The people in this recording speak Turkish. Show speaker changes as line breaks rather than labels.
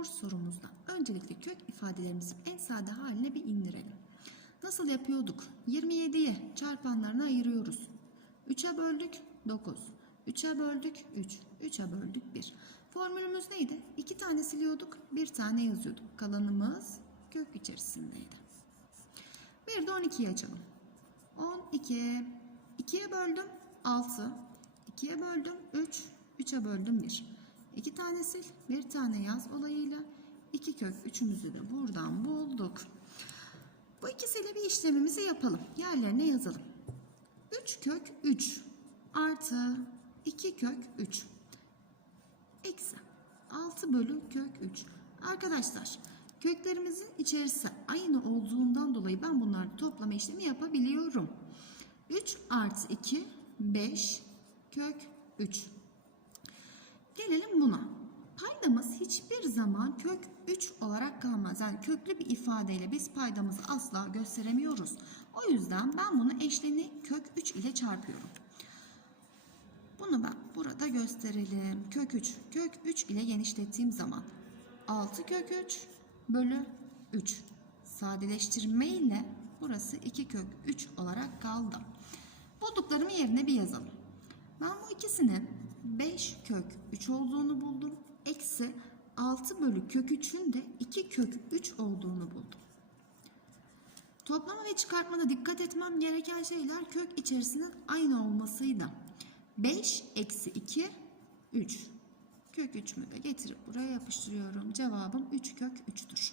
burs sorumuzda öncelikle kök ifadelerimizi en sade haline bir indirelim. Nasıl yapıyorduk? 27'yi çarpanlarına ayırıyoruz. 3'e böldük 9. 3'e böldük 3. 3'e böldük 1. Formülümüz neydi? 2 tane siliyorduk, 1 tane yazıyorduk. Kalanımız kök içerisindeydi. Bir de 12'yi açalım. 12. 2'ye böldüm 6. 2'ye böldüm 3. 3'e böldüm 1. 2 tane sil, 1 tane yaz olayıyla 2 kök 3'ümüzü de buradan bulduk. Bu ikisiyle bir işlemimizi yapalım. Yerlerine yazalım. 3 kök 3 artı 2 kök 3 eksi 6 bölü kök 3. Arkadaşlar köklerimizin içerisi aynı olduğundan dolayı ben bunları toplama işlemi yapabiliyorum. 3 artı 2 5 kök 3. Gelelim buna. Paydamız hiçbir zaman kök 3 olarak kalmaz. Yani köklü bir ifadeyle biz paydamızı asla gösteremiyoruz. O yüzden ben bunu eşleni kök 3 ile çarpıyorum. Bunu ben burada gösterelim. Kök 3. Kök 3 ile genişlettiğim zaman 6 kök 3 bölü 3. Sadeleştirme ile burası 2 kök 3 olarak kaldı. Bulduklarımı yerine bir yazalım. Ben bu ikisinin 5 kök 3 olduğunu buldum. Eksi 6 bölü kök 3'ün de 2 kök 3 olduğunu buldum. Toplama ve çıkartmada dikkat etmem gereken şeyler kök içerisinin aynı olmasıydı. 5 eksi 2 3. Kök 3'ümü de getirip buraya yapıştırıyorum. Cevabım 3 kök 3'tür.